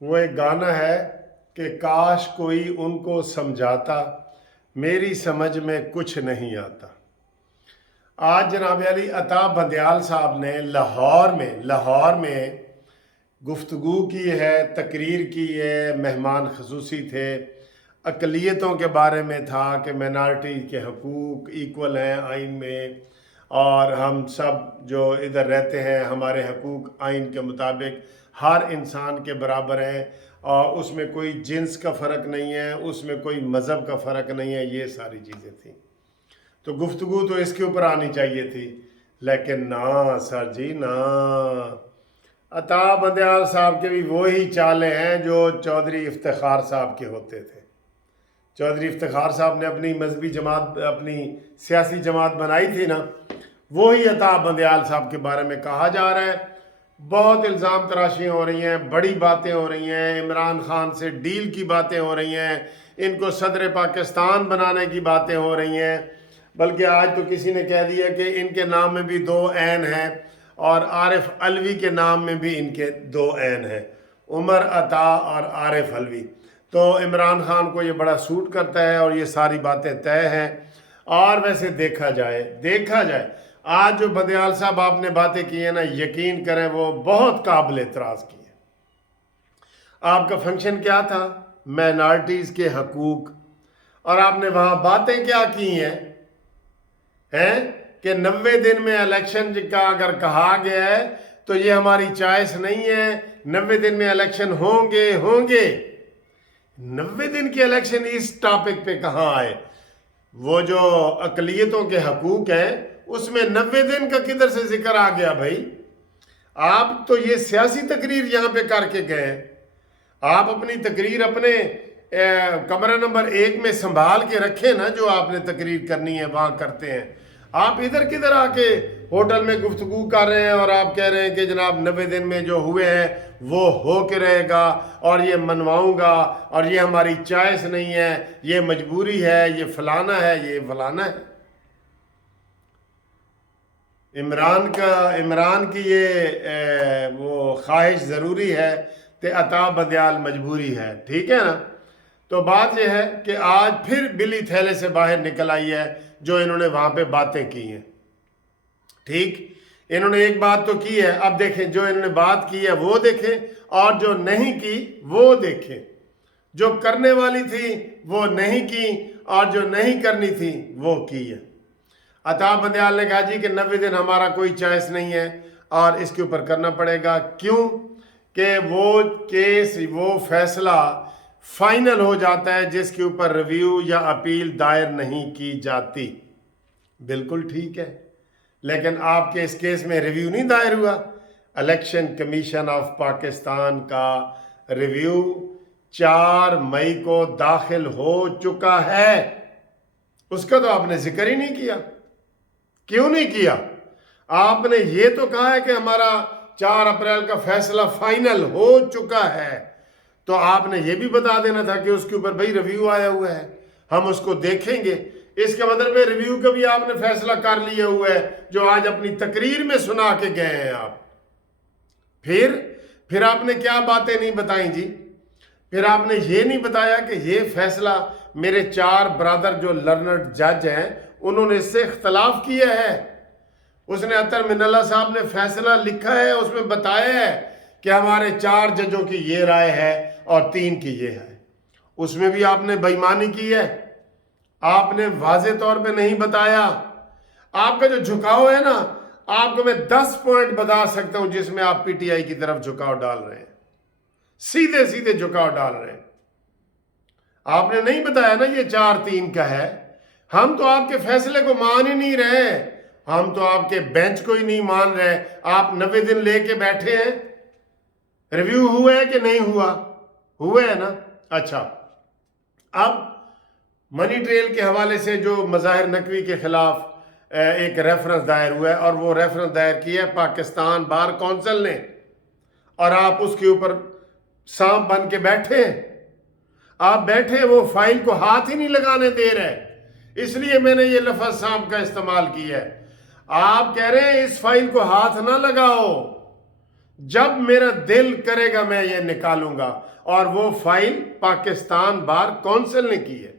وہ ایک گانا ہے کہ کاش کوئی ان کو سمجھاتا، میری سمجھ میں کچھ نہیں آتا۔ آج جناب علی عطا بندیال صاحب نے لاہور میں گفتگو کی ہے، تقریر کی ہے، مہمان خصوصی تھے، اقلیتوں کے بارے میں تھا کہ مائنارٹی کے حقوق ایکول ہیں آئین میں، اور ہم سب جو ادھر رہتے ہیں ہمارے حقوق آئین کے مطابق ہر انسان کے برابر ہیں، اور اس میں کوئی جنس کا فرق نہیں ہے، اس میں کوئی مذہب کا فرق نہیں ہے، یہ ساری چیزیں تھیں۔ تو گفتگو تو اس کے اوپر آنی چاہیے تھی، لیکن نہ سر جی نہ۔ عطا بندیال صاحب کے بھی وہی چالے ہیں جو چودھری افتخار صاحب کے ہوتے تھے۔ چودھری افتخار صاحب نے اپنی مذہبی جماعت، اپنی سیاسی جماعت بنائی تھی نا، وہی عطا بندیال صاحب کے بارے میں کہا جا رہا ہے۔ بہت الزام تراشیاں ہو رہی ہیں، بڑی باتیں ہو رہی ہیں، عمران خان سے ڈیل کی باتیں ہو رہی ہیں، ان کو صدر پاکستان بنانے کی باتیں ہو رہی ہیں، بلکہ آج تو کسی نے کہہ دیا کہ ان کے نام میں بھی 2 عین ہیں، اور عارف علوی کے نام میں بھی ان کے 2 عین ہیں، عمر عطا اور عارف علوی۔ تو عمران خان کو یہ بڑا سوٹ کرتا ہے اور یہ ساری باتیں طے ہیں۔ اور ویسے دیکھا جائے آج جو بندیال صاحب آپ نے باتیں کی ہیں نا، یقین کریں وہ بہت قابل اعتراض کی ہیں۔ آپ کا فنکشن کیا تھا؟ مائنارٹیز کے حقوق، اور آپ نے وہاں باتیں کیا کی ہیں کہ 90 دن میں الیکشن کا اگر کہا گیا ہے تو یہ ہماری چوائس نہیں ہے، 90 دن میں الیکشن ہوں گے۔ 90 دن کے الیکشن اس ٹاپک پہ کہاں آئے؟ وہ جو اقلیتوں کے حقوق ہیں اس میں 90 دن کا کدھر سے ذکر آ گیا بھائی؟ آپ تو یہ سیاسی تقریر یہاں پہ کر کے گئے ہیں۔ آپ اپنی تقریر اپنے کمرہ نمبر 1 میں سنبھال کے رکھیں نا، جو آپ نے تقریر کرنی ہے وہاں کرتے ہیں۔ آپ ادھر کدھر آ کے ہوٹل میں گفتگو کر رہے ہیں اور آپ کہہ رہے ہیں کہ جناب 90 دن میں جو ہوئے ہیں وہ ہو کے رہے گا، اور یہ منواؤں گا، اور یہ ہماری چوائس نہیں ہے، یہ مجبوری ہے، یہ فلانا ہے، یہ فلانا ہے۔ عمران کی یہ وہ خواہش ضروری ہے کہ عطا بندیال مجبوری ہے، ٹھیک ہے نا؟ تو بات یہ ہے کہ آج پھر بلی تھیلے سے باہر نکل آئی ہے جو انہوں نے وہاں پہ باتیں کی ہیں۔ ٹھیک، انہوں نے ایک بات تو کی ہے، اب دیکھیں جو انہوں نے بات کی ہے وہ دیکھیں، اور جو نہیں کی وہ دیکھیں۔ جو کرنے والی تھی وہ نہیں کی، اور جو نہیں کرنی تھی وہ کی ہے۔ عطا بندیال نے کہا جی کہ 90 دن ہمارا کوئی چوائس نہیں ہے اور اس کے اوپر کرنا پڑے گا۔ کیوں؟ کہ وہ کیس، وہ فیصلہ فائنل ہو جاتا ہے جس کے اوپر ریویو یا اپیل دائر نہیں کی جاتی۔ بالکل ٹھیک ہے، لیکن آپ کے اس کیس میں ریویو نہیں دائر ہوا۔ الیکشن کمیشن آف پاکستان کا ریویو 4 مئی کو داخل ہو چکا ہے، اس کا تو آپ نے ذکر ہی نہیں کیا۔ کیوں نہیں کیا؟ آپ نے یہ تو کہا ہے کہ ہمارا 4 اپریل کا فیصلہ فائنل ہو چکا ہے، تو آپ نے یہ بھی بتا دینا تھا کہ اس کے اوپر بھائی ریویو آیا ہوا ہے، ہم اس کو دیکھیں گے۔ اس کے مطلب ہے ریویو کا بھی آپ نے فیصلہ کر لیا ہوا ہے، جو آج اپنی تقریر میں سنا کے گئے ہیں آپ۔ پھر آپ نے کیا باتیں نہیں بتائیں جی؟ پھر آپ نے یہ نہیں بتایا کہ یہ فیصلہ میرے 4 برادر جو لرنڈ جج ہیں انہوں نے اس سے اختلاف کیا ہے۔ اس نے اطہر من اللہ صاحب نے فیصلہ لکھا ہے، اس میں بتایا ہے کہ ہمارے 4 ججوں کی یہ رائے ہے اور 3 کی یہ ہے۔ اس میں بھی آپ نے بے ایمانی کی ہے، آپ نے واضح طور پہ نہیں بتایا۔ آپ کا جو جھکاؤ ہے نا، آپ کو میں 10 پوائنٹ بتا سکتا ہوں جس میں آپ پی ٹی آئی کی طرف جھکاؤ ڈال رہے ہیں، سیدھے جھکاؤ ڈال رہے ہیں۔ آپ نے نہیں بتایا نا یہ 4-3 کا ہے۔ ہم تو آپ کے فیصلے کو مان ہی نہیں رہے، ہم تو آپ کے بینچ کو ہی نہیں مان رہے۔ آپ 90 دن لے کے بیٹھے ہیں، ریویو ہوا ہے کہ نہیں ہوا؟ ہوا ہے نا؟ اچھا، اب منی ٹریل کے حوالے سے جو مظاہر نقوی کے خلاف ایک ریفرنس دائر ہوا ہے، اور وہ ریفرنس دائر کیا ہے پاکستان بار کونسل نے، اور آپ اس کے اوپر سانپ بن کے بیٹھے ہیں۔ آپ بیٹھے وہ فائل کو ہاتھ ہی نہیں لگانے دے رہے، اس لیے میں نے یہ لفظ سانپ کا استعمال کیا ہے۔ آپ کہہ رہے ہیں اس فائل کو ہاتھ نہ لگاؤ، जब मेरा दिल करेगा मैं ये निकालूंगा। और वो फाइल पाकिस्तान बार कौंसिल ने की है,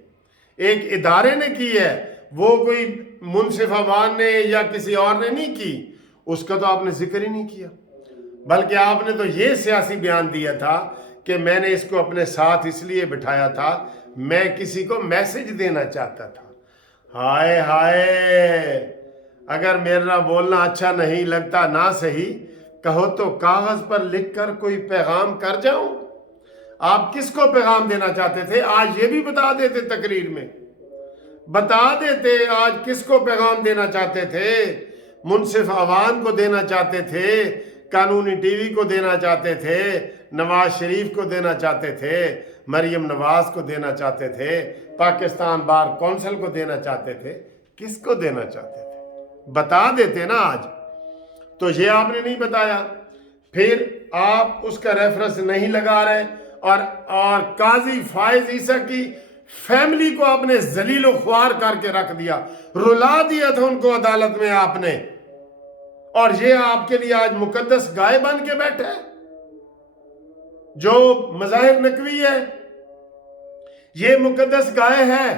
एक इदारे ने की है, वो कोई मुनसिफ अवान ने या किसी और ने नहीं की। उसका तो आपने जिक्र ही नहीं किया, बल्कि आपने तो ये सियासी बयान दिया था कि मैंने इसको अपने साथ इसलिए बिठाया था, मैं किसी को मैसेज देना चाहता था। हाय हाय, अगर मेरा बोलना अच्छा नहीं लगता ना सही, कहो तो कागज पर लिखकर कोई पैगाम कर जाऊं। आप किसको पैगाम देना चाहते थे? आज ये भी बता देते, तकरीर में बता देते आज किसको पैगाम देना चाहते थे। मुनसिफ अवान को देना चाहते थे, कानूनी टीवी को देना चाहते थे, नवाज शरीफ को देना चाहते थे, मरियम नवाज को देना चाहते थे, पाकिस्तान बार कौंसिल को देना चाहते थे। किसको देना चाहते थे बता देते ना आज। तो ये आपने नहीं बताया, फिर आप उसका रेफरेंस नहीं लगा रहे। और काजी फायज ईसा की फैमिली को आपने जलीलो ख्वार करके रख दिया, रुला दिया था उनको अदालत में आपने। और ये आपके लिए आज मुकद्दस गाय बन के बैठे हैं। जो मज़ाहिर नकवी है ये मुकद्दस गाय है,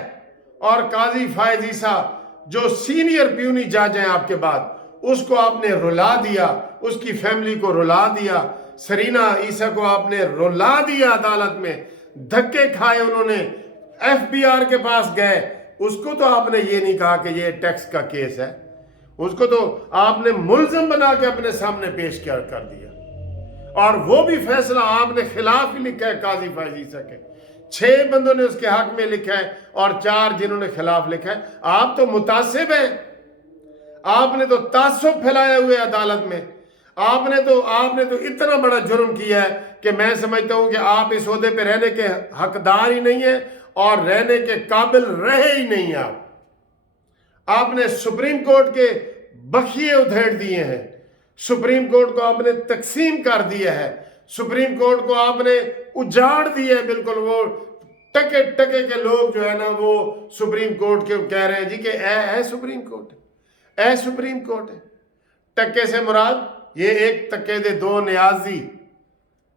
और काजी फायज ईसा जो सीनियर प्यूनी जज हैं आपके बाद, उसको आपने रुला दिया, उसकी फैमिली को रुला दिया। सरीना ईसा को आपने रुला दिया अदालत में, धक्के खाए उन्होंने, FBI के पास गए। उसको तो आपने ये नहीं कहा कि ये टैक्स का केस है, उसको तो आपने मुल्ज़िम बना के अपने सामने पेश कर दिया। और वो भी फैसला आपने खिलाफ ही लिखा है काजी फायज ईसा के। 6 बंदों ने उसके हक में लिखा है और 4 जिन्होंने खिलाफ लिखा है। आप तो मुतासिब हैं, आपने तो तासुब फैलाया हुए अदालत में। आपने तो इतना बड़ा जुर्म किया है कि मैं समझता हूं कि आप इस ओहदे पे रहने के हकदार ही नहीं है और रहने के काबिल रहे ही नहीं। आपने सुप्रीम कोर्ट के बखिए उधेड़ दिए हैं, सुप्रीम कोर्ट को आपने तकसीम कर दिया है, सुप्रीम कोर्ट को आपने उजाड़ दिया है बिल्कुल। वो टके टके के लोग जो है ना, वो सुप्रीम कोर्ट के कह रहे हैं जी कि ए सुप्रीम कोर्ट है, ए सुप्रीम कोर्ट है। टक्के से मुराद ये एक टक्के दे 2 न्याजी,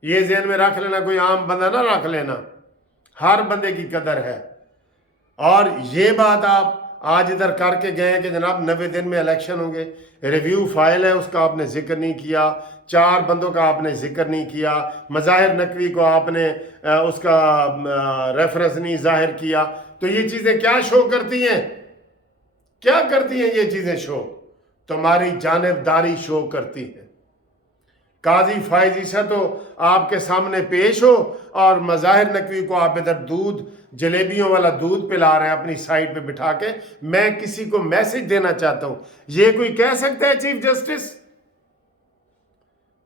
ये ज़हन में रख लेना, कोई आम बंदा ना रख लेना, हर बंदे की कदर है। और ये बात आप आज इधर करके गए कि जनाब 90 दिन में इलेक्शन होंगे, रिव्यू फाइल है उसका आपने जिक्र नहीं किया, 4 बंदों का आपने जिक्र नहीं किया, मज़ाहिर नकवी को आपने उसका रेफरेंस नहीं जाहिर किया। तो ये चीज़ें क्या शो करती हैं? क्या करती हैं ये चीज़ें शो? तुम्हारी जानिबदारी शो करती है। काजी फायज ईसा तो आपके सामने पेश हो और मज़ाहिर नकवी को आप इधर दूध, जलेबियों वाला दूध पिला रहे हैं अपनी साइड पे बिठा के। मैं किसी को मैसेज देना चाहता हूं, ये कोई कह सकता है चीफ जस्टिस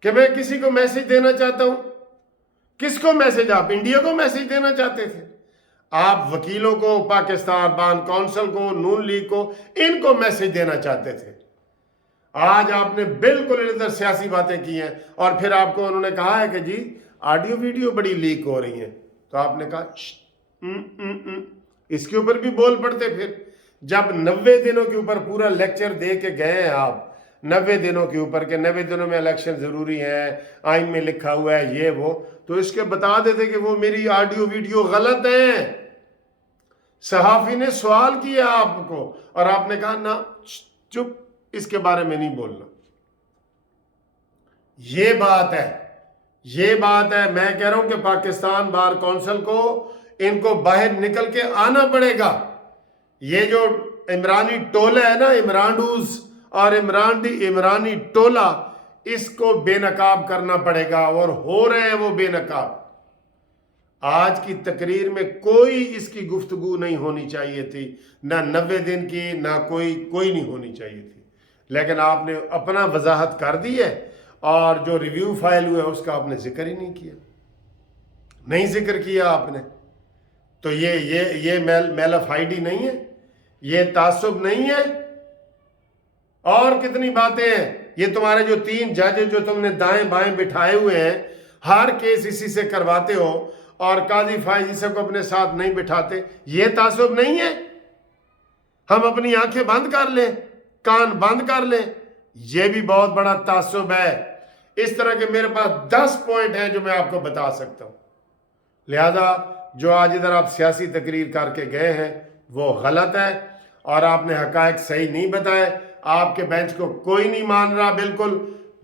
कि मैं किसी को मैसेज देना चाहता हूं? किसको मैसेज? आप इंडिया को मैसेज देना चाहते थे? आप वकीलों को, पाकिस्तान बार कौंसिल को, नून लीग को, इनको मैसेज देना चाहते थे। आज आपने बिल्कुल इधर सियासी बातें की हैं और फिर आपको उन्होंने कहा है कि जी ऑडियो वीडियो बड़ी लीक हो रही हैं, तो आपने कहा इसके ऊपर भी बोल पड़ते। फिर जब 90 दिनों के ऊपर पूरा लेक्चर दे के गए हैं आप, 90 दिनों के ऊपर के 90 दिनों में इलेक्शन जरूरी है, आइन में लिखा हुआ है ये वो, तो इसके बता देते कि वो मेरी ऑडियो वीडियो गलत है। सहाफी ने सवाल किया आपको और आपने कहा ना चुप, इसके बारे में नहीं बोलना। ये बात है, ये बात है। मैं कह रहा हूं कि पाकिस्तान बार कौंसिल को इनको बाहर निकल के आना पड़ेगा। ये जो इमरानी टोला है ना, इमरानूस और इमरानी टोला, इसको बेनकाब करना पड़ेगा और हो रहे हैं वो बेनकाब। आज की तकरीर में कोई इसकी गुफ्तगू नहीं होनी चाहिए थी, ना 90 दिन की, ना कोई नहीं होनी चाहिए थी, लेकिन आपने अपना वजाहत कर दी है और जो रिव्यू फाइल हुआ है उसका आपने जिक्र ही नहीं किया, नहीं जिक्र किया आपने। तो ये मेल ऑफ आईडी नहीं है, ये तासुब नहीं है। और कितनी बातें हैं। ये तुम्हारे जो 3 जज जो तुमने दाएं बाएं बिठाए हुए हैं, हर केस इसी से करवाते हो और काजी फायज ईसा को अपने साथ नहीं बिठाते, ये तासुब नहीं है। हम अपनी आंखें बंद कर लें, कान बंद कर लें, यह भी बहुत बड़ा तासुब है। इस तरह के मेरे पास 10 पॉइंट हैं जो मैं आपको बता सकता हूं। लिहाजा जो आज इधर आप सियासी तकरीर करके गए हैं वो गलत है और आपने हकायक सही नहीं बताए। आपके बेंच को कोई नहीं मान रहा। बिल्कुल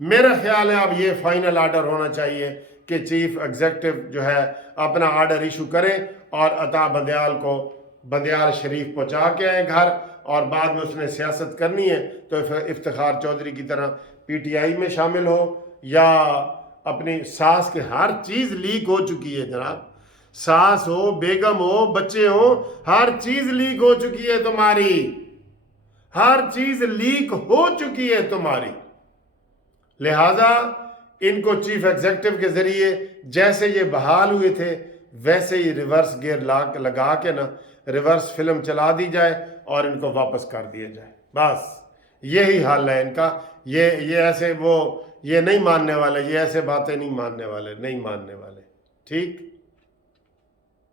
मेरा ख्याल है अब ये फाइनल आर्डर होना चाहिए कि चीफ एग्जीक्यूटिव जो है अपना आर्डर इशू करें और अता बंदयाल को बंदयाल शरीफ पहुंचा के आए घर, और बाद में उसने सियासत करनी है तो इफ्तिखार चौधरी की तरह पीटीआई में शामिल हो या अपनी सास के। हर चीज़ लीक हो चुकी है जनाब, सास हो, बेगम हो, बच्चे हो, हर चीज़ लीक हो चुकी है तुम्हारी, हर चीज़ लीक हो चुकी है तुम्हारी। लिहाजा इनको चीफ एग्जीक्यूटिव के ज़रिए जैसे ये बहाल हुए थे वैसे ही रिवर्स गियर लगा के ना रिवर्स फिल्म चला दी जाए और इनको वापस कर दिया जाए। बस यही हल है इनका। ये ऐसे वो ये नहीं मानने वाले, ये ऐसे बातें नहीं मानने वाले, नहीं मानने वाले। ठीक।